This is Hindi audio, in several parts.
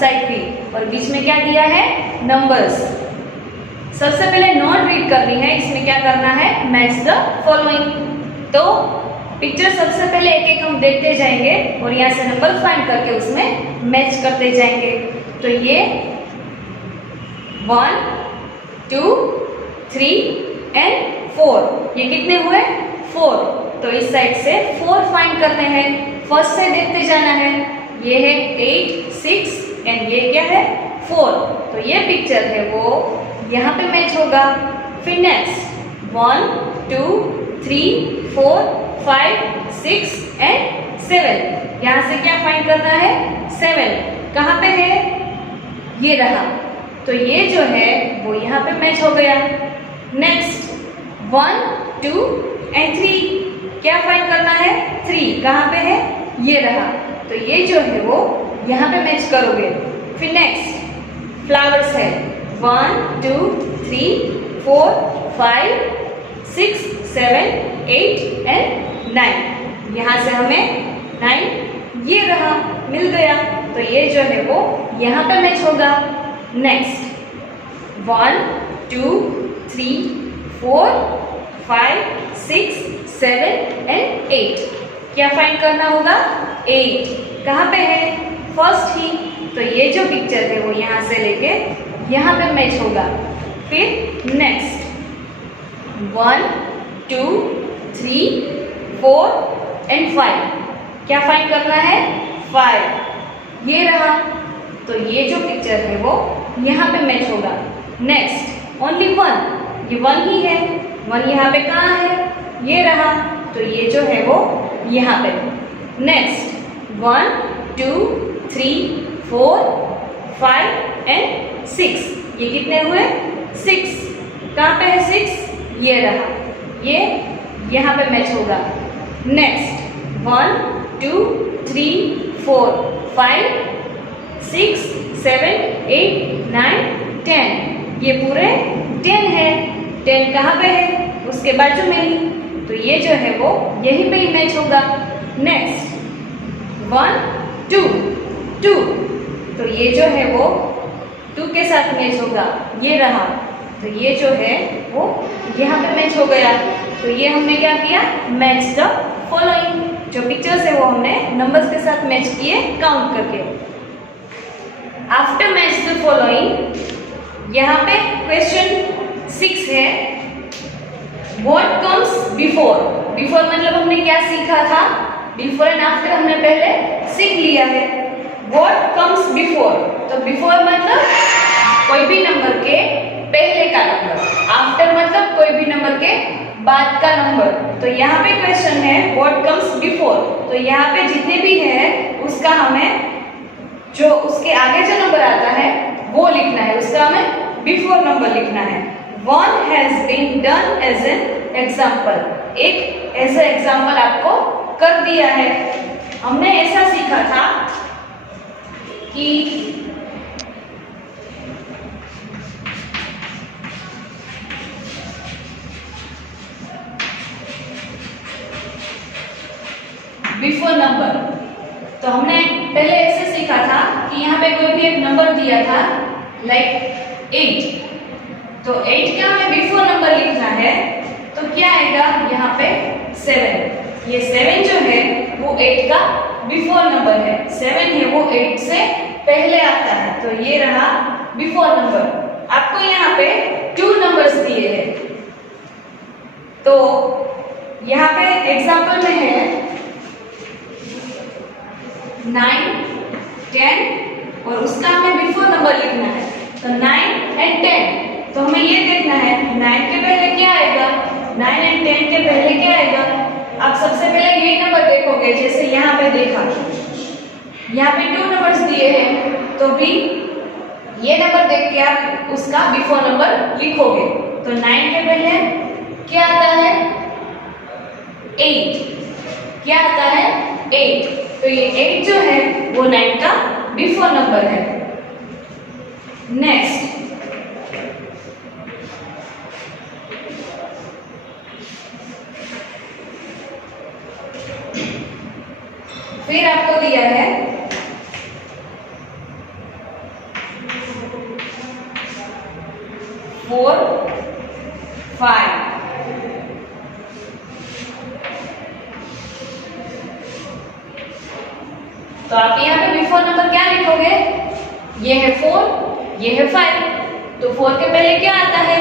साइड भी, और बीच में क्या दिया है, नंबर्स। सबसे पहले नोट रीड करनी है, इसमें क्या करना है, मैच द फॉलोइंग। तो पिक्चर सबसे पहले एक एक हम देखते जाएंगे और यहाँ से नंबर फाइंड करके उसमें मैच करते जाएंगे। तो ये 1 2 3 एंड 4, ये कितने हुए, 4। तो इस साइड से 4 फाइंड करते हैं, फर्स्ट से देखते जाना है। ये है 8 6 एंड ये क्या है, 4। तो ये पिक्चर है वो यहाँ पे मैच होगा। फिर नेक्स्ट 1 2 3 4 5 6 एंड 7, यहाँ से क्या फाइंड करना है, 7 कहाँ पे है, ये रहा। तो ये जो है वो यहाँ पे मैच हो गया। नेक्स्ट 1 2 एंड 3, क्या फाइंड करना है, 3 कहाँ पे है, ये रहा। तो ये जो है वो यहाँ पे मैच करोगे। फिर नेक्स्ट फ्लावर्स है 1 2 3 4 5 6 7 8 एंड 9, यहाँ से हमें 9 ये रहा, मिल गया। तो ये जो है वो यहाँ पे मैच होगा। नेक्स्ट 1 2 3 4 5 6 7 एंड 8, क्या फाइंड करना होगा, 8 कहाँ पे है, फर्स्ट ही। तो ये जो पिक्चर है वो यहाँ से लेके यहाँ पे मैच होगा। फिर नेक्स्ट 1 2 3 4 एंड 5, क्या फाइंड करना है, 5 ये रहा। तो ये जो पिक्चर है वो यहाँ पे मैच होगा। नेक्स्ट ओनली 1, ये 1 ही है, 1 यहाँ पे कहाँ है, ये रहा। तो ये जो है वो यहाँ पे। नेक्स्ट 1 2 3 4 5 एंड 6, ये कितने हुए, 6 कहाँ पे है, 6 ये रहा, ये यहाँ पे मैच होगा। नेक्स्ट 1 2 3 4 5 6 7 8 9 10, ये पूरे 10 है, 10 कहाँ पे है, उसके बाजू में ही। तो ये जो है वो यहीं पे ही मैच होगा। नेक्स्ट 1 2 2, तो ये जो है वो 2 के साथ मैच होगा, ये रहा। तो ये जो है वो यहाँ पे मैच हो गया। तो ये हमने क्या किया, मैच द फॉलोइंग, जो पिक्चर्स है वो हमने नंबर्स के साथ मैच किए काउंट करके। आफ्टर मैच द फॉलोइंग, यहाँ पे क्वेश्चन 6 है, व्हाट कम्स बिफोर। बिफोर मतलब हमने क्या सीखा था, बिफोर एंड आफ्टर हमने पहले सीख लिया है। व्हाट कम्स बिफोर, तो बिफोर मतलब कोई भी नंबर के पहले का नंबर, आफ्टर मतलब कोई भी नंबर के बाद का नंबर। तो यहाँ पे क्वेश्चन है व्हाट कम्स बिफोर, तो यहाँ पे जितने भी है उसका हमें जो उसके आगे जो नंबर आता है वो लिखना है, उसका हमें बिफोर नंबर लिखना है। One has been done as an example, एक ऐसा एग्जाम्पल आपको कर दिया है। हमने ऐसा सीखा था कि बिफोर नंबर, तो हमने पहले ऐसे सीखा था कि यहाँ पे कोई भी एक नंबर दिया था लाइक 8, तो 8 का हमें बिफोर नंबर लिखना है। तो क्या आएगा यहाँ पे 7, ये 7 जो है वो 8 का बिफोर नंबर है, 7 है वो 8 से पहले आता है। तो ये रहा बिफोर नंबर। आपको यहाँ पे 2 नंबर्स दिए हैं, तो यहाँ पे एग्जाम्पल में है 9 10 और उसका हमें बिफोर नंबर लिखना है। तो 9 एंड 10, तो हमें ये देखना है 9 के पहले क्या आएगा, 9 एंड 10 के पहले क्या आएगा। आप सबसे पहले यही नंबर देखोगे, जैसे यहाँ पे देखा, यहाँ पे 2 नंबर्स दिए हैं, तो भी ये नंबर देख के आप उसका बिफोर नंबर लिखोगे। तो 9 के पहले क्या आता है, 8, क्या आता है 8, तो ये 8 जो है वो 9 का बिफोर नंबर है। नेक्स्ट फिर आपको दिया है 4 5। तो आप यहाँ पे बिफोर नंबर क्या लिखोगे? ये है 4, ये है 5, तो 4 के पहले क्या आता है?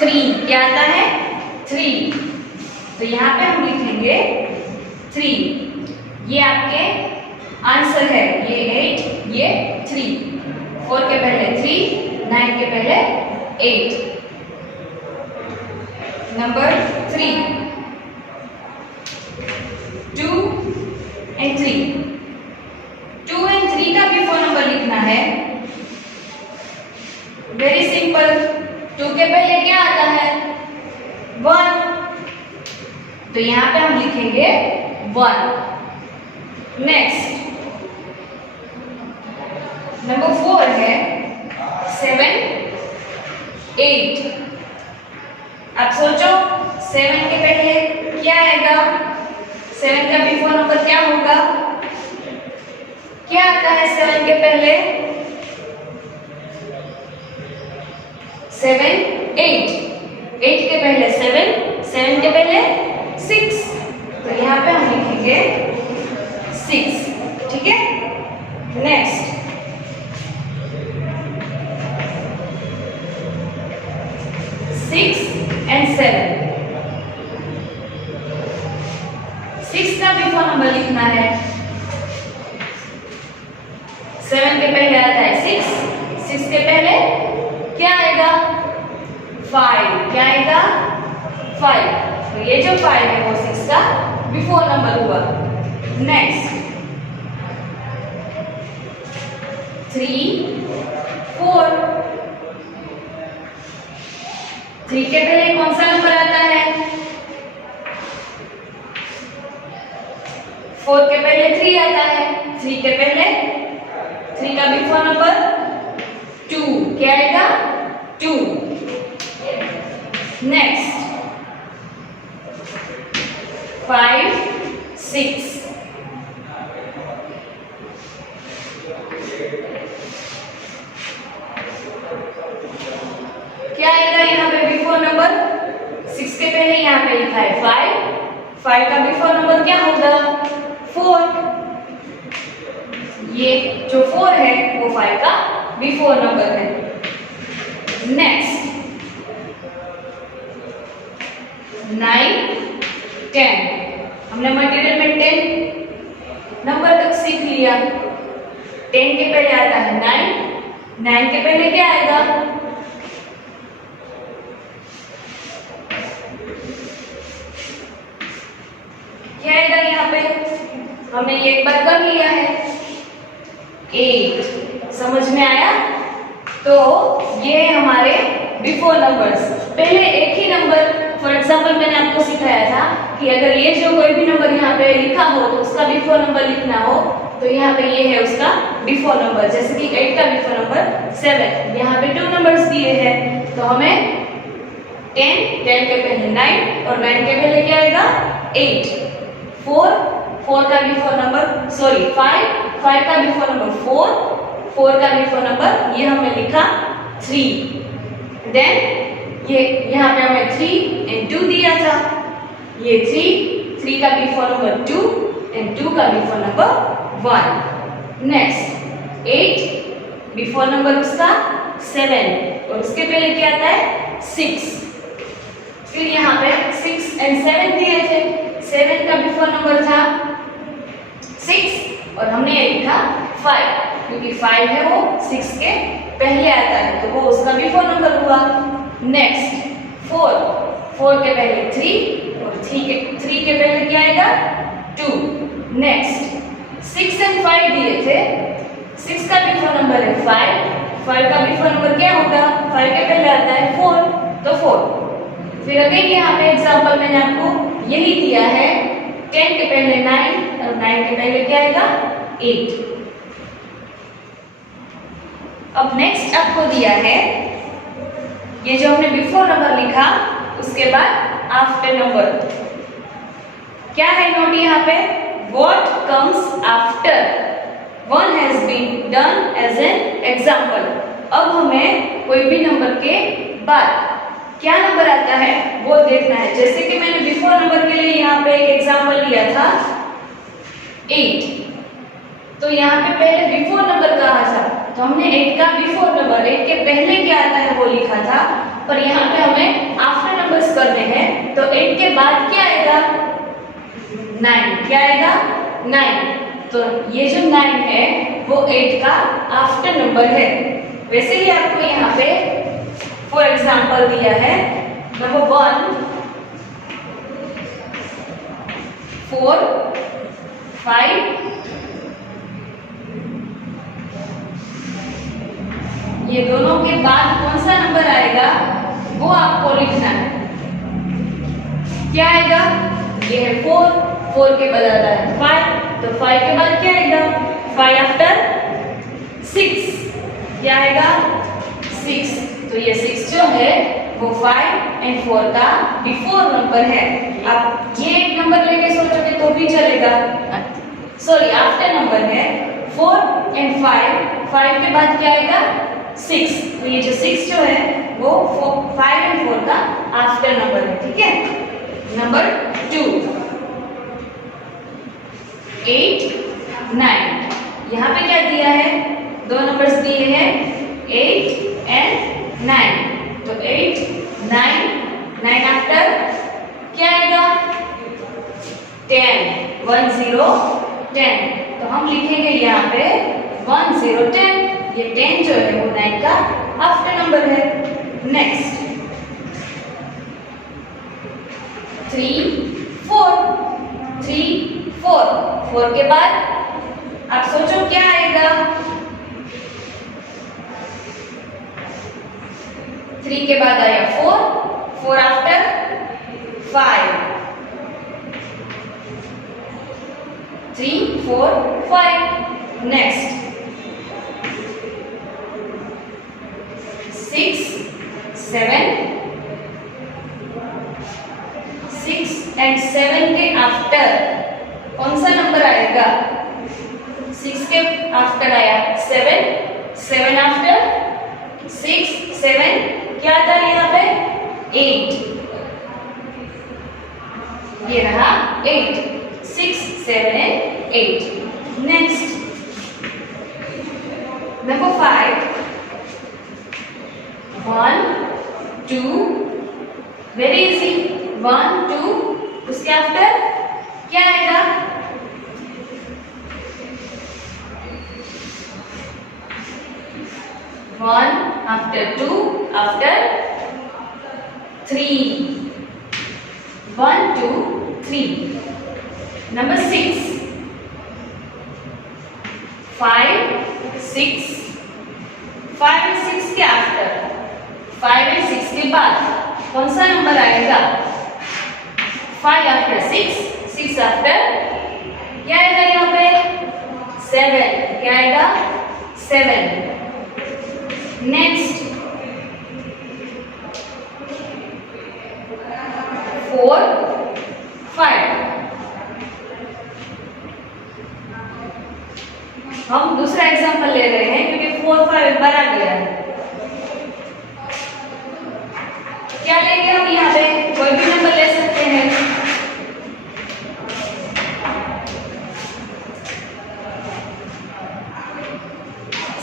3। क्या आता है? 3। तो यहाँ पे हम लिखेंगे 3। ये आपके आंसर है, ये 8, ये 3। 4 के पहले 3, 9 के पहले 8। Number 3, 2 and 3। 2 and 3 का बिफोर नंबर लिखना है। Very simple. 2 के पहले क्या आता है? 1। तो यहाँ पे हम लिखेंगे 1। नेक्स्ट नंबर 4 है 7 8। अब सोचो 7 के पहले क्या आएगा? 7 का बिफोर नंबर क्या होगा? क्या आता है 7 के पहले? 7 8। 8 के पहले 7, 7 के पहले 6। तो यहाँ पे हम लिखेंगे 6। ठीक है। Next 6 and 7। 6 का बिफोर नंबर लिखना है। 7 के पहले आता है 6, 6 के पहले क्या आएगा? 5। क्या आएगा? 5। तो ये जो 5 है वो 6 का बिफोर नंबर हुआ। नेक्स्ट 3 4। 3 के पहले कौन सा नंबर आता है? 4 के पहले 3 आता है। 3 के पहले 3 का बिफोर नंबर 2। क्या आएगा? 2। नेक्स्ट 5 6। क्या आएगा यहाँ पे बिफोर नंबर? 6 के पहले यहाँ पे लिखा है 5। 5 का बिफोर नंबर क्या होगा? 4। ये जो 4 है वो 5 का बिफोर नंबर है। नेक्स्ट 9 10। हमने मटेरियल में 10 नंबर तक सीख लिया। 10 के पहले आता है 9। 9 के पहले क्या आएगा? क्या आएगा यहाँ पे? हमने ये एक बार कर लिया है। 8। समझ में आया? तो ये हमारे बिफोर नंबर्स। पहले एक ही नंबर, फॉर एग्जाम्पल मैंने आपको सिखाया था कि अगर ये जो कोई भी नंबर यहाँ पे लिखा हो तो उसका बिफोर नंबर लिखना हो, तो यहाँ पे ये है उसका बिफोर नंबर। जैसे कि 8 का बिफोर नंबर 7। यहाँ पे 2 नंबर्स दिए हैं, तो हमें 10 के पहले 9 और 9 के पहले क्या आएगा? 8। 4 का बिफोर नंबर 5 का बिफोर नंबर 4 का बिफोर नंबर ये हमने लिखा 3। देन ये यहाँ पे हमें 3 and 2 दिया था। ये 3 का बिफोर नंबर 2 and 2 का before number 1। Next 8 before number उसका 7 और उसके पहले क्या आता है? 6। फिर यहाँ पे 6 and 7 दिए थे। 7 का बिफोर नंबर था 6 और हमने ये लिखा 5, क्योंकि 5 है वो 6 के पहले आता है, तो वो उसका बिफोर नंबर हुआ। नेक्स्ट 4 के पहले 3 और 3 के पहले क्या आएगा? 2। नेक्स्ट 6 and 5 दिए थे। 6 का बिफोर नंबर है 5 का बिफोर नंबर क्या होगा? 5 के पहले आता है 4, तो 4। फिर अगेन यहाँ पे एग्जांपल मैंने आपको यही दिया है। 10 के पहले 9 और 9 के पहले क्या आएगा? 8। अब नेक्स्ट आपको दिया है ये जो हमने बिफोर नंबर लिखा उसके बाद आफ्टर नंबर। क्या है नोट यहाँ पे? What comes after one has been done as an example। अब हमें कोई भी नंबर के बाद क्या नंबर आता है वो देखना है। जैसे कि मैंने बिफोर नंबर के लिए यहाँ पे एक एग्जांपल लिया था 8, तो यहाँ पे पहले बिफोर नंबर कहा था, तो हमने 8 का बिफोर नंबर, 8 के पहले क्या आता है वो लिखा था, पर यहाँ पे हमें आफ्टर नंबर्स करने हैं, तो 8 के बाद क्या आएगा 9, क्या आएगा 9, तो ये जो 9 है वो 8 का आफ्टर नंबर है। वैसे ही आपको यहाँ पे फॉर एग्जाम्पल दिया है नंबर 1 4 5 ये दोनों के बाद कौन सा नंबर आएगा वो आपको लिखना है। क्या आएगा, ये है 4 के बाद आता है 5, तो 5 के बाद क्या आएगा 5 आफ्टर 6, क्या आएगा 6, तो ये 6 जो है वो 5 और 4 का बिफोर नंबर है। आप ये एक नंबर लेके सोचोगे तो भी चलेगा, सॉरी आफ्टर नंबर है 4 और 5 के बाद क्या आएगा 6, तो ये जो 6 जो है वो 5 और 4 का आफ्टर नंबर है। ठीक है, नंबर 2 8 9, यहाँ पे क्या दिया है, दो नंबर्स दिए हैं 8 और 9, तो 8 9 आफ्टर क्या आएगा 10, 1 0 10, तो हम लिखेंगे यहाँ पे 1 0 10, ये 10 जो है वो 9 का आफ्टर नंबर है। नेक्स्ट 3 4 के बाद आप सोचो क्या आएगा, 3 के बाद आया 4 आफ्टर 5, 3 4 5, नेक्स्ट 6 और 7 के आफ्टर कौन सा नंबर आएगा, 6 के आफ्टर आया 7 आफ्टर 6 7 क्या आता है यहाँ पे 8, ये रहा 8 6 7 और 8। नेक्स्ट नंबर 5 1 2, वेरी इजी 1 2, उसके आफ्टर क्या आएगा 1 आफ्टर 2 आफ्टर 3, 1 2 3। नंबर 6 5 6 और 6 के आफ्टर, 5 और 6 के बाद कौन सा नंबर आएगा 5 आफ्टर 6 आफ्टर क्या आएगा यहाँ पे 7, क्या आएगा 7। नेक्स्ट 4 5, हम दूसरा एग्जांपल ले रहे हैं क्योंकि 4 5 एक बार आ गया है। क्या लेंगे हम यहाँ पे, कोई भी नंबर ले सकते हैं,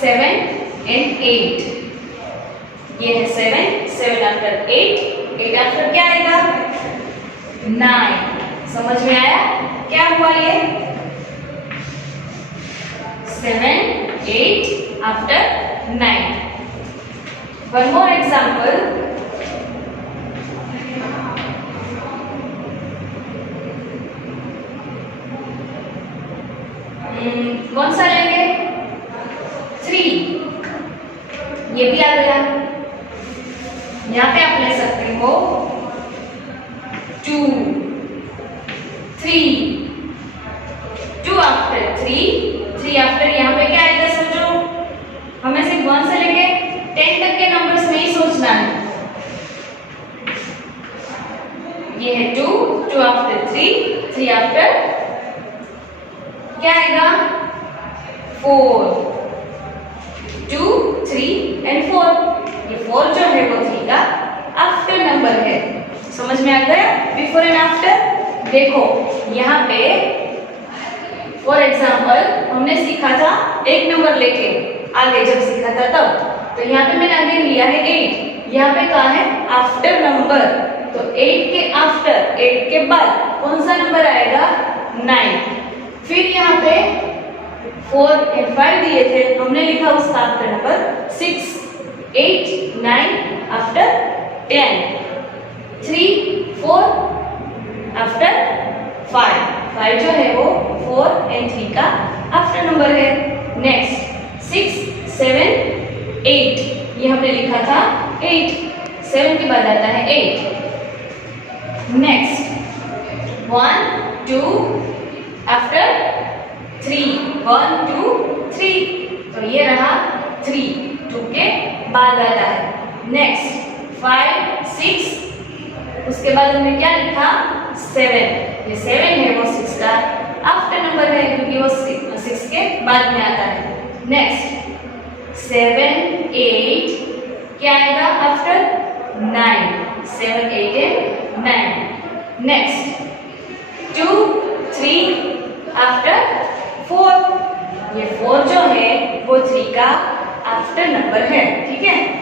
7 और 8, ये है 7 आफ्टर 8 आफ्टर क्या आएगा 9। समझ में आया क्या हुआ, ये 7 8 आफ्टर 9। वन मोर एग्जाम्पल, कौन सा लेंगे 3, ये भी आ गया। यहाँ पे आप ले सकते हो 2 3, 2 आफ्टर 3 आफ्टर यहाँ पे क्या आएगा सोचो, हमें सिर्फ 1 से लेके 10 तक के नंबर्स में ही सोचना है। ये है 2 आफ्टर 3 आफ्टर क्या आएगा 4, 2 3 और 4। ये 4 जो है वो 3 का आफ्टर नंबर है। समझ में आ गया बिफोर एंड आफ्टर। देखो यहाँ पे फॉर एग्जाम्पल हमने सीखा था एक नंबर लेके आगे जब सीखा था तब, तो यहाँ पे मैंने आगे लिया है 8, यहाँ पे कहा है आफ्टर नंबर, तो 8 के आफ्टर 8 के बाद कौन सा नंबर आएगा 9। फिर यहाँ पे 4 and 5 दिए थे, हमने लिखा उसका आफ्टर नंबर 6, 8, 9 आफ्टर 10, 3, 4 आफ्टर 5 जो है वो 4 and 3 का आफ्टर नंबर है। नेक्स्ट 6, 7, 8 ये हमने लिखा था 8, 7 के बाद आता है 8। नेक्स्ट 1, 2 आफ्टर 3, 1, 2, 3 तो ये रहा 3, 2 के बाद आता है। नेक्स्ट 5, 6 उसके बाद हमने क्या लिखा 7, ये 7 है वो 6 का आफ्टर नंबर है क्योंकि वो 6 के बाद में आता है। नेक्स्ट 7, 8 क्या आएगा आफ्टर 9, 7, 8 and 9। नेक्स्ट 2, 3 आफ्टर 4, ये 4 जो है वो 3 का आफ्टर नंबर है, ठीक है।